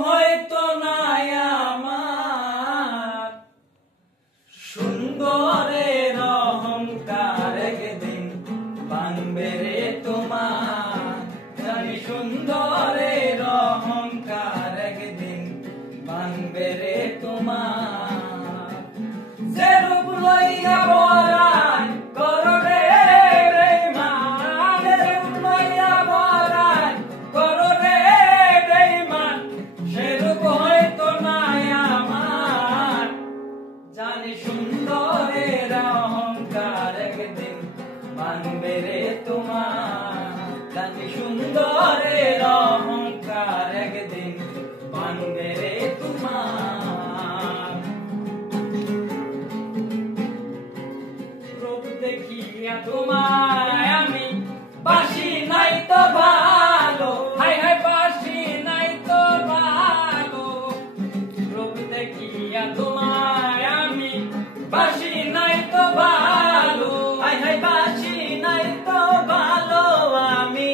হয়তো নাই আমার, সুন্দরের অহংকার একদিন ভাঙবে রে তোমার। জানি সুন্দরের অহংকার একদিন ভাঙবে রে তোমার। যে রূপ লইয়া বড়াই করো রে বেঈমান, যে রূপ লইয়া বড়াই করো রে বেঈমান, সে রূপ হয়তো নাই আমার। জানি সুন্দরের অহংকার একদিন ভাঙবে রে তোমার। জানি সুন্দরের অহংকার একদিন ভাঙবে রে তোমার। রূপ দেখিয়া তোমায় আমি বাসি নাই তো ভালো, হায় হায় বাসি নাই তো ভালো। রূপ দেখিয়া তোমায় আমি বাসি নাই তো ভালো, হায় হায় বাসি নাই তো ভালো, আমি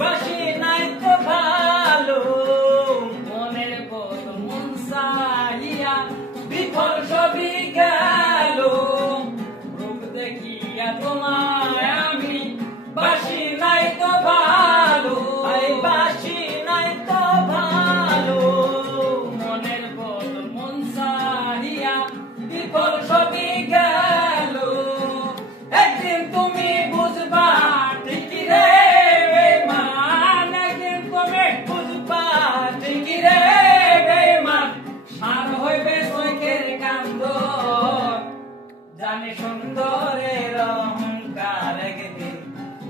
বাসি নাই তো ভালো। মনের বল মন চাহিয়া বিফল সবই গেল। রূপ দেখিয়া তোমায় আমি বাসি নাই তো ভালো, হায় বাসি নাই তো ভালো। মনের বল মন চাহিয়া বিফল সবই গেল। একদিন তুমি বুঝবা ঠিকই রে বেঈমান, একদিন তুমি বুঝবা ঠিকই রে বেঈমান, সার হইবে চোখের কান্দ। জানি সুন্দরের অহংকার একদিন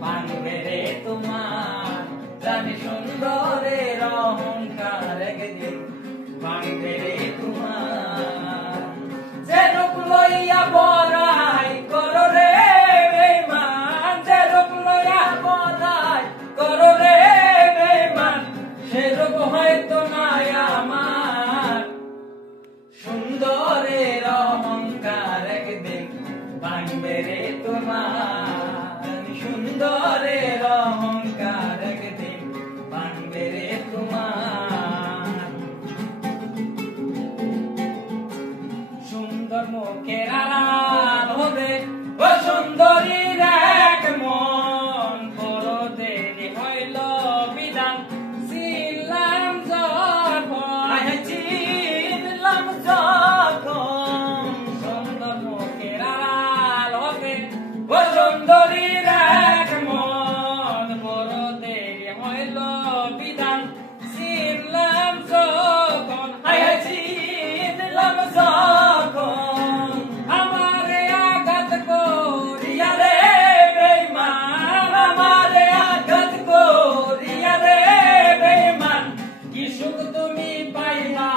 ভাঙবে রে তোমার। জানি সুন্দরের অহংকার একদিন ভাঙবে রে তোমার। যে রূপ লইয়া বড়াই করো রে বেঈমান, যে রূপ লইয়া বড়াই করো রে বেঈমান, সে রূপ হয়তো নাই আমার। সুন্দরের অহংকার একদিন ভাঙবে রে তোমার। সুন্দরের অহংকার একদিন ভাঙবে রে তোমার। সুন্দর মুখের আড়াল হবে ও সুন্দরীর এক মন, বড় দেরি হইল বিধান ছিলাম যখন, চিনলাম যখন। সুন্দর মুখের আড়াল হবে ও সুন্দরীর এক মন, বড় দেরি হইল বিধান ছিলাম যখন, চিনলাম যখন। আমারে আঘাত করিয়া রে বেঈমান, আমারে আঘাত করিয়া রে বেঈমান, কি সুখ তুমি পাইলা।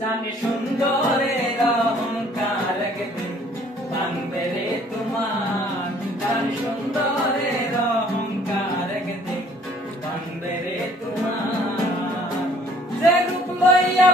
জানি সুন্দরের অহংকার একদিন ভাঙবে রে তোমার। জানি সুন্দরের অহংকার একদিন ভাঙবে রে তোমার। যে রূপ লইয়া